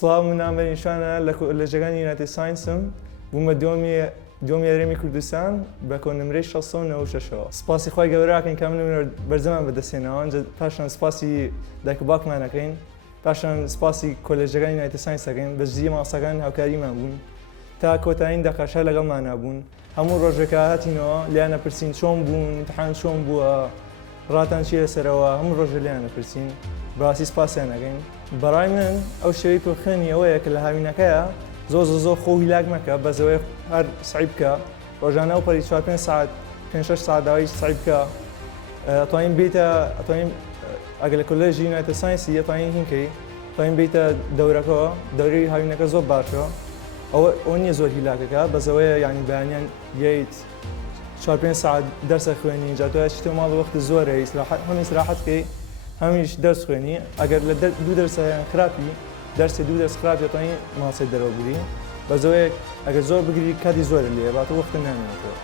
سڵاو من نامبەرین شوانە لە جێگانی یونایتد ساینسم بوومە دووەمی هەرێمی کوردستان بە کۆنمرەی 696. سپاسی خۆی گەورەکەین کە من بەرزەمان بەدەستێنەوە، ئەنجا پاشان سپاسی دایک و باوکمانەکەین، پاشان سپاسی کۆلێژەکانی یونایتد ساینس دەکەین، بەجددی ماسەکان هاوکاریمان بوون تا کۆتایین دەقەشە لەگەڵمانە بوون. هەموو ڕۆژێکە هاتینەوە لیان نەپرسین چۆن بوون، امتحان چۆن بووە، ڕاتان چی لەسەرەوە، هەموو ڕۆژە لیان نەپرسین، بەڕاستی سپاسیان دەکەین. بەڕای من ئەو شێوەی پێخێنی ئەوەیە کە لە هاوینەکەیە زۆر خۆ هیلاک مەکە، بەزەوەی هەر سعی بکە، ڕۆژانە و پەری 4-5 ساعت 5-6 ساعت داوای سعی بکە، ئەتوانین ئەگەر لە کۆلێژی یونایتد ساینسی ئەتوانین هینکەی، ئەتوانین بیتە دەورەکەەوە، دەورەی هاوینەکە زۆر باشە، ئەوە نییە زۆر هیلاکەکە، بەزەوەیە یعنی بەیانیان یەیت 4-5 ساعت دەرسە خوێنی، جا تۆ چیتە ماڵ وەخت زۆرە، هەمی استراحەت بکەی، هەمیش دەرس خوێنی. ئەگەر لە دوو دەرسیان خراپی، دەرسێ دوو دەرس خراپی ئەتوانین ماسەی دەرەوە بگری، بەزەوەیە ئەگەر زۆر بگری کاتی زۆرە لێ، باتە وەختت نامێنێتەوە.